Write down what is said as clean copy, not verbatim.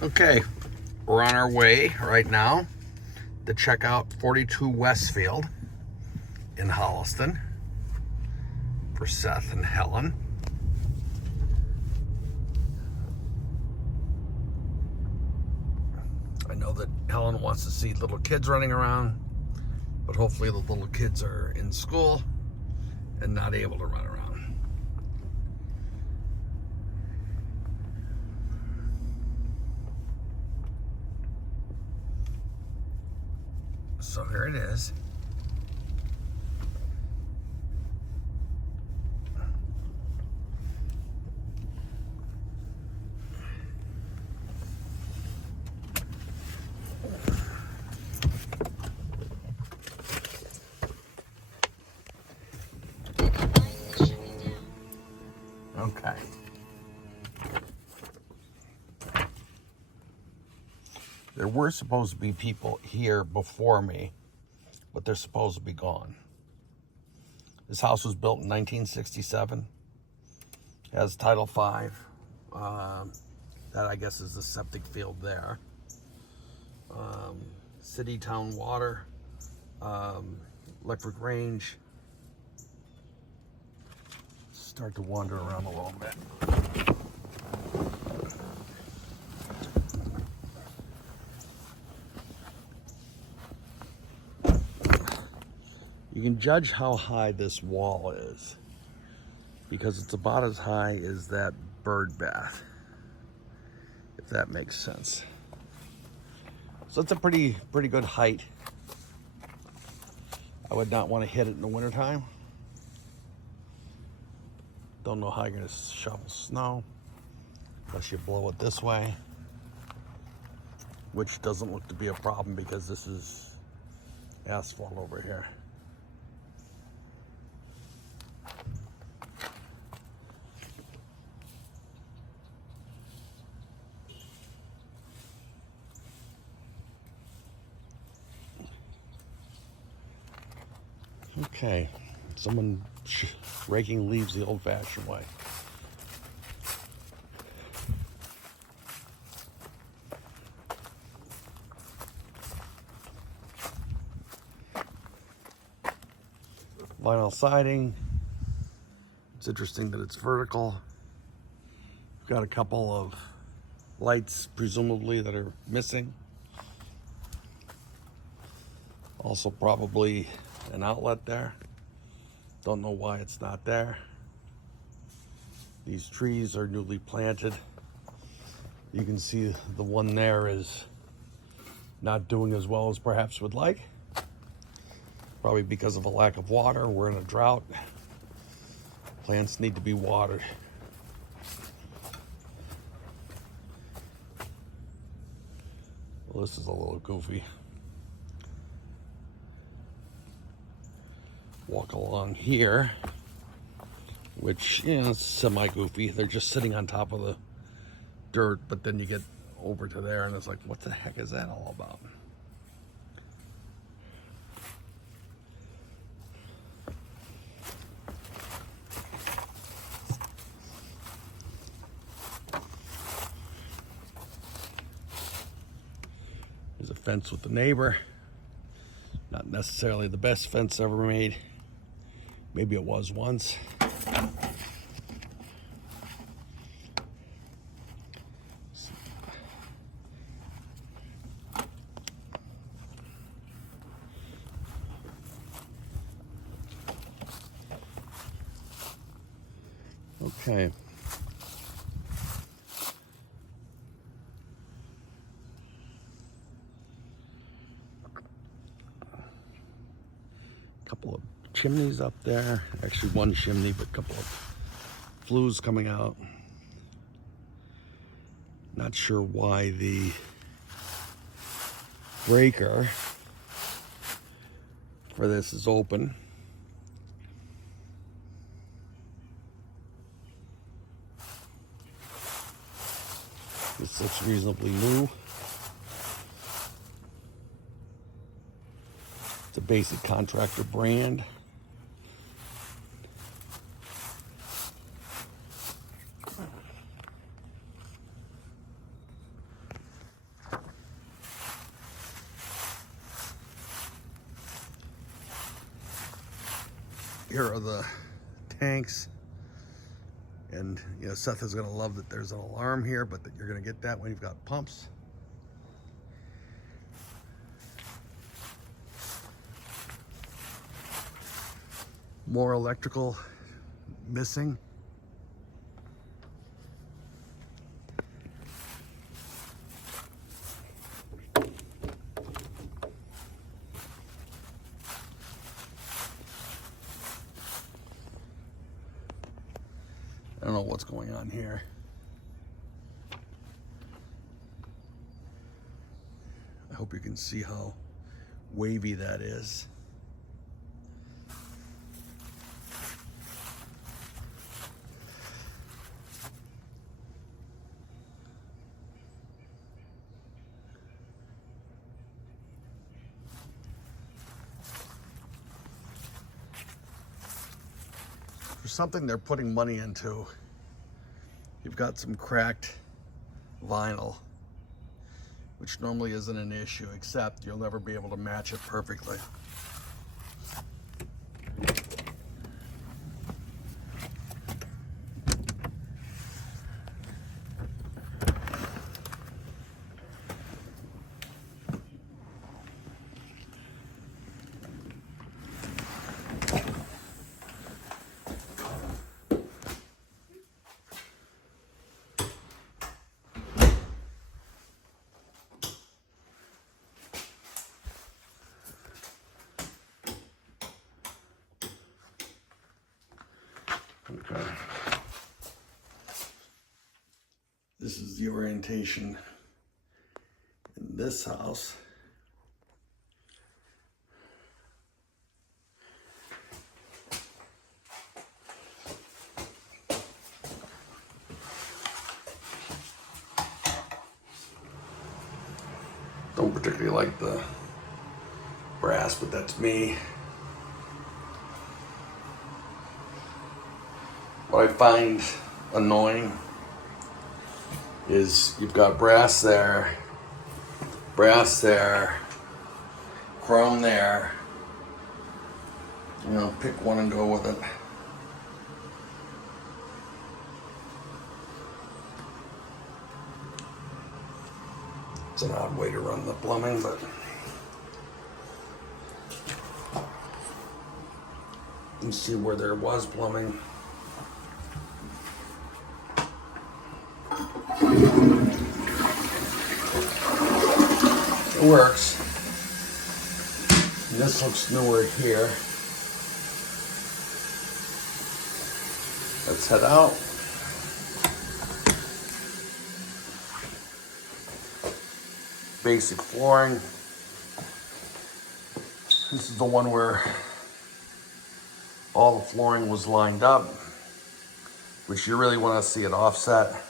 Okay, we're on our way right now to check out 42 Westfield in Holliston for Seth and Helen. I know that Helen wants to see little kids running around, but hopefully the little kids are in school and not able to run around. So here it is. Okay. There were supposed to be people here before me, but they're supposed to be gone. This house was built in 1967. It has Title V. That I guess is the septic field there. City town water, electric range. Start to wander around a little bit. You can judge how high this wall is because it's about as high as that bird bath, if that makes sense. So it's a pretty good height. I would not want to hit it in the wintertime. Don't know how you're going to shovel snow unless you blow it this way, which doesn't look to be a problem because this is asphalt over here. Okay, someone raking leaves the old-fashioned way. Vinyl siding. It's interesting that it's vertical. We've got a couple of lights, presumably, that are missing. Also probably an outlet there. Don't know why it's not there. These trees are newly planted. You can see the one there is not doing as well as perhaps would like. Probably because of a lack of water. We're in a drought. Plants need to be watered. Well, this is a little goofy. Walk along here, which is semi-goofy. They're just sitting on top of the dirt, but then you get over to there and it's like, what the heck is that all about? There's a fence with the neighbor. Not necessarily the best fence ever made. Maybe it was once. Okay. Couple of chimneys up there. Actually one chimney, but a couple of flues coming out. Not sure why the breaker for this is open. This looks reasonably new. It's a basic contractor brand. Here are the tanks. And you know, Seth is gonna love that there's an alarm here, but that you're gonna get that when you've got pumps. More electrical missing. I don't know what's going on here. I hope you can see how wavy that is. For something they're putting money into, you've got some cracked vinyl, which normally isn't an issue, except you'll never be able to match it perfectly. Okay. This is the orientation in this house. Don't particularly like the brass, but that's me. What I find annoying is you've got brass there, chrome there. You know, pick one and go with it. It's an odd way to run the plumbing, but you can see where there was plumbing. It works. And this looks newer here. Let's head out. Basic flooring. This is the one where all the flooring was lined up, which you really want to see it offset.